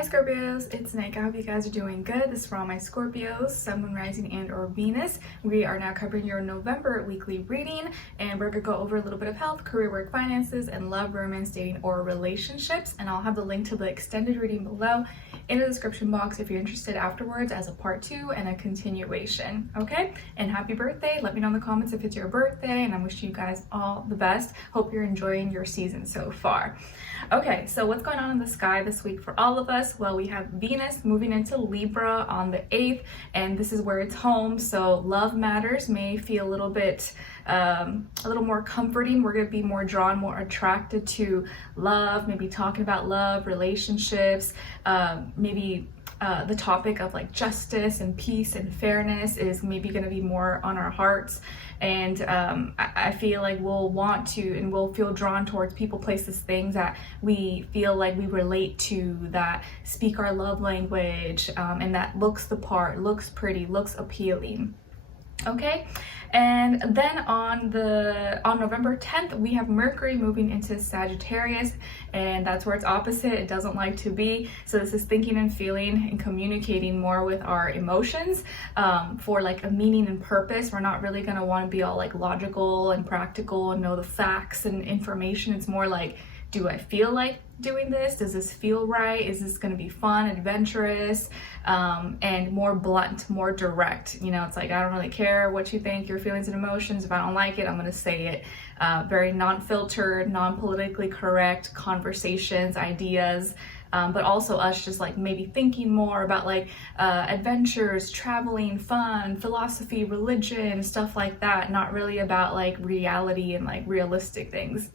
Hi Scorpios, it's Nick. I hope you guys are doing good. This is for all my Scorpios, Sun, Moon, Rising, and or Venus. We are now covering your November weekly reading, and we're going to go over a little bit of health, career, work, finances, and love, romance, dating, or relationships. And I'll have the link to the extended reading below in the description box if you're interested afterwards as a part 2 and a continuation. Okay? And happy birthday. Let me know in the comments if it's your birthday, and I'm wishing you guys all the best. Hope you're enjoying your season so far. Okay, so what's going on in the sky this week for all of us? Well, we have Venus moving into Libra on the 8th, and this is where it's home. So love matters may feel a little bit, a little more comforting. We're going to be more drawn, more attracted to love, maybe talking about love, relationships, maybe the topic of like justice and peace and fairness is maybe going to be more on our hearts. And I feel like we'll want to and we'll feel drawn towards people, places, things that we feel like we relate to, that speak our love language, and that looks the part, looks pretty, looks appealing. Okay, and then on November 10th, we have Mercury moving into Sagittarius, and that's where it's opposite. It doesn't like to be. So this is thinking and feeling and communicating more with our emotions for like a meaning and purpose. We're not really going to want to be all like logical and practical and know the facts and information. It's more like, do I feel like doing this? Does this feel right? Is this going to be fun, adventurous, and more blunt, more direct? You know, it's like, I don't really care what you think, your feelings and emotions. If I don't like it, I'm going to say it. Very non-filtered, non-politically correct conversations, ideas, but also us just like maybe thinking more about like adventures, traveling, fun, philosophy, religion, stuff like that. Not really about like reality and like realistic things.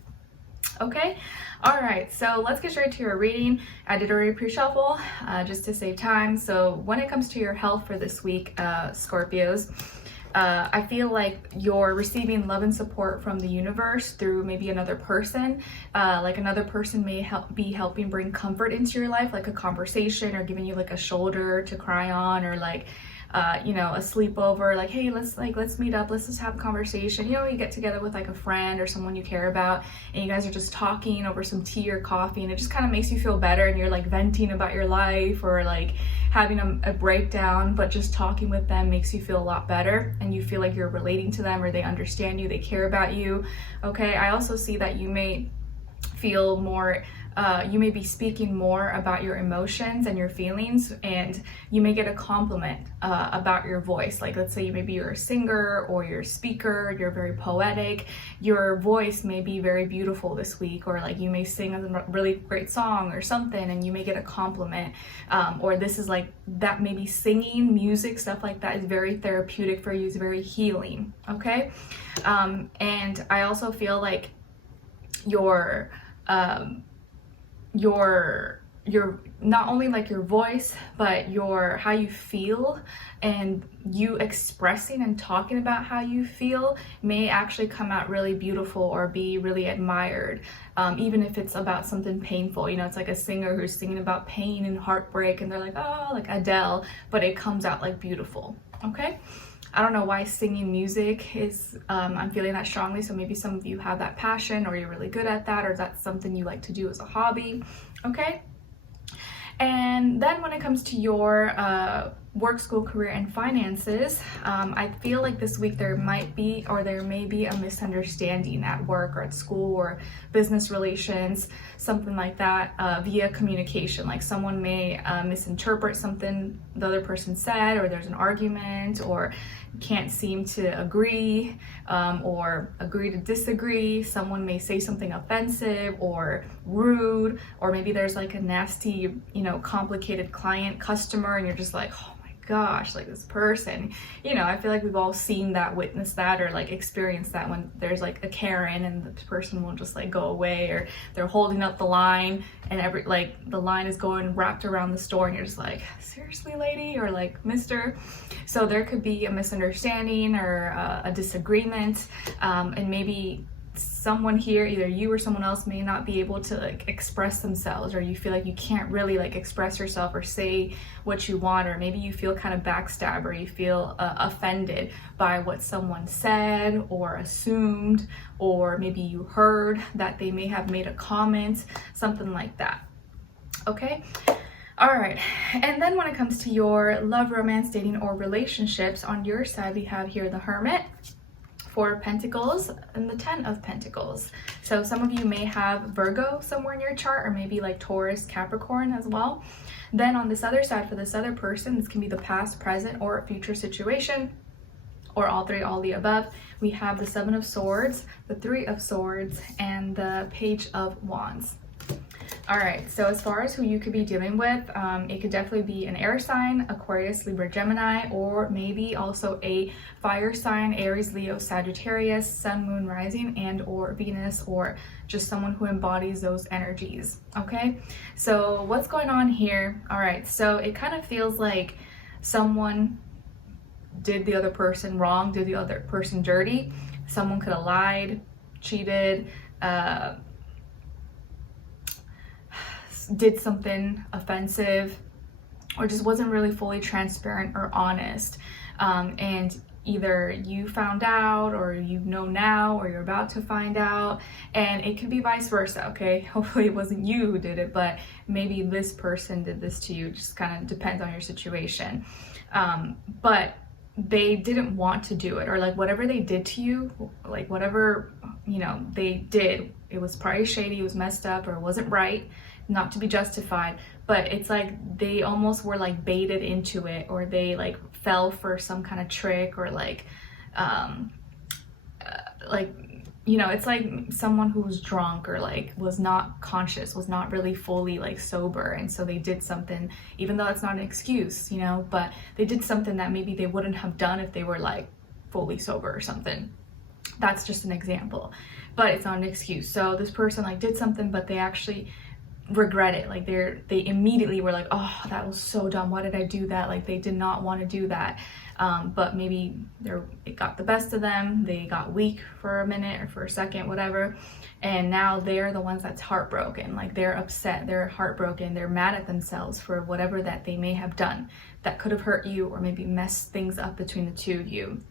Okay, all right, so let's get straight to your reading. I did already pre-shuffle just to save time. So when it comes to your health for this week, Scorpios, I feel like you're receiving love and support from the universe through maybe another person. Like another person may be helping bring comfort into your life, like a conversation or giving you like a shoulder to cry on, or like you know, a sleepover, like, hey, let's meet up, let's just have a conversation. You know, you get together with like a friend or someone you care about, and you guys are just talking over some tea or coffee, and it just kind of makes you feel better, and you're like venting about your life or like having a breakdown, but just talking with them makes you feel a lot better, and you feel like you're relating to them, or they understand you, they care about you. Okay, I also see that you may feel more you may be speaking more about your emotions and your feelings, and you may get a compliment about your voice. Like, let's say maybe you're a singer or you're a speaker, you're very poetic, your voice may be very beautiful this week, or like you may sing a really great song or something and you may get a compliment, or this is like that, maybe singing, music, stuff like that is very therapeutic for you, is very healing. Okay, and I also feel like your not only like your voice, but your how you feel and you expressing and talking about how you feel may actually come out really beautiful or be really admired, even if it's about something painful. You know, it's like a singer who's singing about pain and heartbreak, and they're like, oh, like Adele, but it comes out like beautiful. Okay, I don't know why singing music is, I'm feeling that strongly, so maybe some of you have that passion, or you're really good at that, or that's something you like to do as a hobby. Okay, and then when it comes to your work, school, career, and finances, I feel like this week there may be a misunderstanding at work or at school or business relations, something like that, via communication. Like someone may misinterpret something the other person said, or there's an argument, or can't seem to agree, or agree to disagree. Someone may say something offensive or rude, or maybe there's like a nasty, you know, complicated client, customer, and you're just like, oh my gosh, like this person. You know, I feel like we've all seen that, witnessed that, or like experienced that when there's like a Karen and the person will just like go away, or they're holding up the line and the line is going wrapped around the store, and you're just like, seriously, lady, or like, mister. So there could be a misunderstanding or a disagreement, and maybe someone here, either you or someone else, may not be able to like express themselves, or you feel like you can't really like express yourself or say what you want, or maybe you feel kind of backstabbed, or you feel offended by what someone said or assumed, or maybe you heard that they may have made a comment, something like that. Okay, All right, and then when it comes to your love, romance, dating, or relationships, on your side we have here the Hermit, Four of Pentacles, and the Ten of Pentacles. So some of you may have Virgo somewhere in your chart, or maybe like Taurus, Capricorn as well. Then on this other side, for this other person, this can be the past, present, or future situation, or all three, all the above. We have the Seven of Swords, the Three of Swords, and the Page of Wands. All right, so as far as who you could be dealing with, it could definitely be an air sign, Aquarius, Libra, Gemini, or maybe also a fire sign, Aries, Leo, Sagittarius, Sun, Moon, Rising, and or Venus, or just someone who embodies those energies, okay? So what's going on here? All right, so it kind of feels like someone did the other person wrong, did the other person dirty. Someone could have lied, cheated, did something offensive, or just wasn't really fully transparent or honest, and either you found out, or you know now, or you're about to find out, and it could be vice versa, okay? Hopefully it wasn't you who did it, but maybe this person did this to you. Just kind of depends on your situation, but they didn't want to do it, or like whatever they did to you, like whatever, you know, they did, it was probably shady, it was messed up, or it wasn't right, not to be justified, but it's like they almost were like baited into it, or they like fell for some kind of trick, or like you know, it's like someone who was drunk, or like was not conscious, was not really fully like sober, and so they did something, even though it's not an excuse, you know, but they did something that maybe they wouldn't have done if they were like fully sober or something. That's just an example, but it's not an excuse. So this person like did something, but they actually regret it. Like they immediately were like, oh, that was so dumb, why did I do that? Like they did not want to do that, but maybe it got the best of them, they got weak for a minute or for a second, whatever, and now they're the ones that's heartbroken. Like they're upset, they're heartbroken, they're mad at themselves for whatever that they may have done that could have hurt you, or maybe messed things up between the two of you.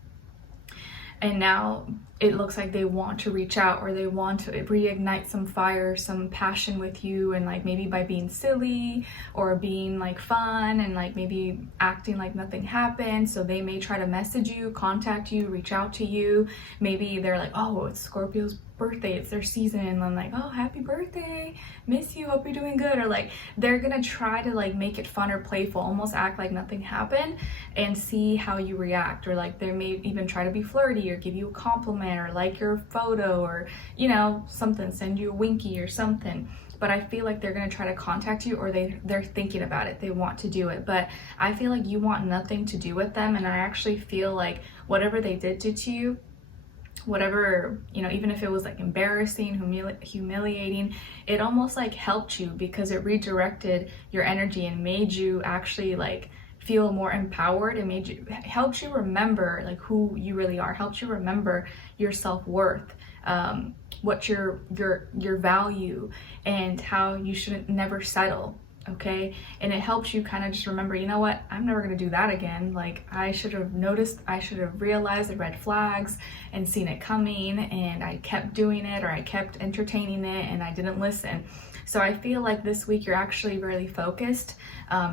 And now it looks like they want to reach out, or they want to reignite some fire, some passion with you, and like maybe by being silly or being like fun, and like maybe acting like nothing happened. So they may try to message you, contact you, reach out to you. Maybe they're like, oh, it's Scorpio's birthday, it's their season, and I'm like, oh, happy birthday, miss you, hope you're doing good. Or like they're gonna try to like make it fun or playful, almost act like nothing happened, and see how you react. Or like they may even try to be flirty, or give you a compliment, or like your photo, or you know, something, send you a winky or something. But I feel like they're gonna try to contact you, or they're thinking about it, they want to do it, but I feel like you want nothing to do with them. And I actually feel like whatever they did to you, whatever, you know, even if it was like embarrassing, humiliating, it almost like helped you, because it redirected your energy and made you actually like feel more empowered, and helped you remember like who you really are, helped you remember your self-worth, what your value, and how you shouldn't never settle, okay? And it helps you kind of just remember, you know what, I'm never gonna do that again. Like I should have noticed, I should have realized the red flags and seen it coming, and I kept doing it, or I kept entertaining it, and I didn't listen. So I feel like this week you're actually really focused.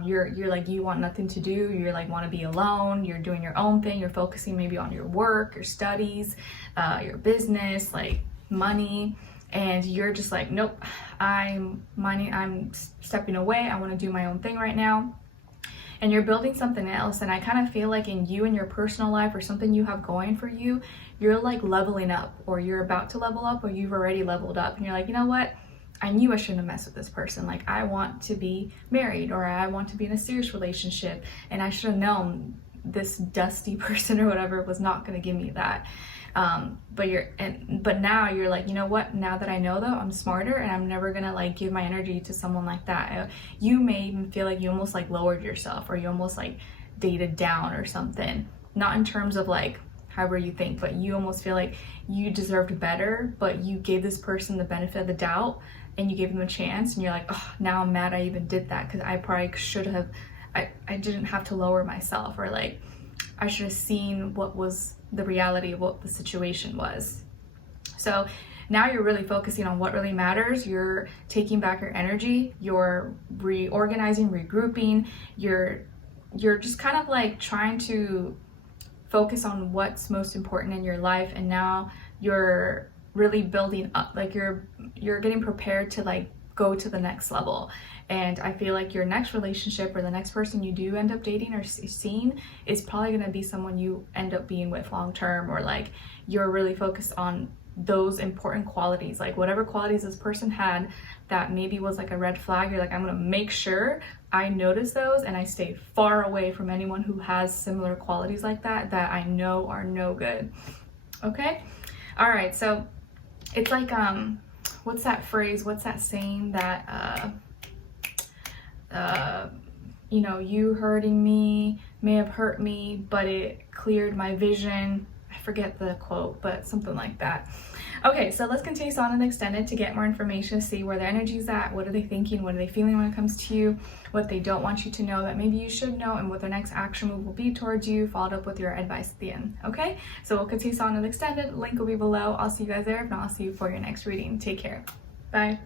You're like, you want nothing to do, you're like want to be alone, you're doing your own thing, you're focusing maybe on your work, your studies, your business, like money, and you're just like, nope, I'm stepping away, I want to do my own thing right now. And you're building something else, and I kind of feel like in you and your personal life, or something you have going for you, you're like leveling up, or you're about to level up, or you've already leveled up, and you're like, you know what, I knew I shouldn't have messed with this person. Like I want to be married, or I want to be in a serious relationship, and I should have known this dusty person or whatever was not going to give me that. But now you're like, you know what, now that I know though, I'm smarter, and I'm never gonna like give my energy to someone like that. You may even feel like you almost like lowered yourself, or you almost like dated down or something, not in terms of like however you think, but you almost feel like you deserved better, but you gave this person the benefit of the doubt, and you gave them a chance, and you're like, oh, now I'm mad I even did that, because I probably should have, I didn't have to lower myself, or like I should have seen what was the reality of what the situation was. So now you're really focusing on what really matters. You're taking back your energy, you're reorganizing, regrouping, you're just kind of like trying to focus on what's most important in your life. And now you're really building up, like you're getting prepared to like go to the next level. And I feel like your next relationship or the next person you do end up dating or seeing is probably going to be someone you end up being with long term, or like you're really focused on those important qualities, like whatever qualities this person had that maybe was like a red flag. You're like, I'm going to make sure I notice those and I stay far away from anyone who has similar qualities like that I know are no good. Okay? All right, so it's like, what's that phrase? What's that saying that, you know, you hurting me may have hurt me, but it cleared my vision. I forget the quote, but something like that. Okay, so let's continue on and extended to get more information, see where their energy's at, what are they thinking, what are they feeling when it comes to you, what they don't want you to know that maybe you should know, and what their next action move will be towards you, followed up with your advice at the end. Okay, so we'll continue on and extended. Link will be below. I'll see you guys there. If not, I'll see you for your next reading. Take care. Bye.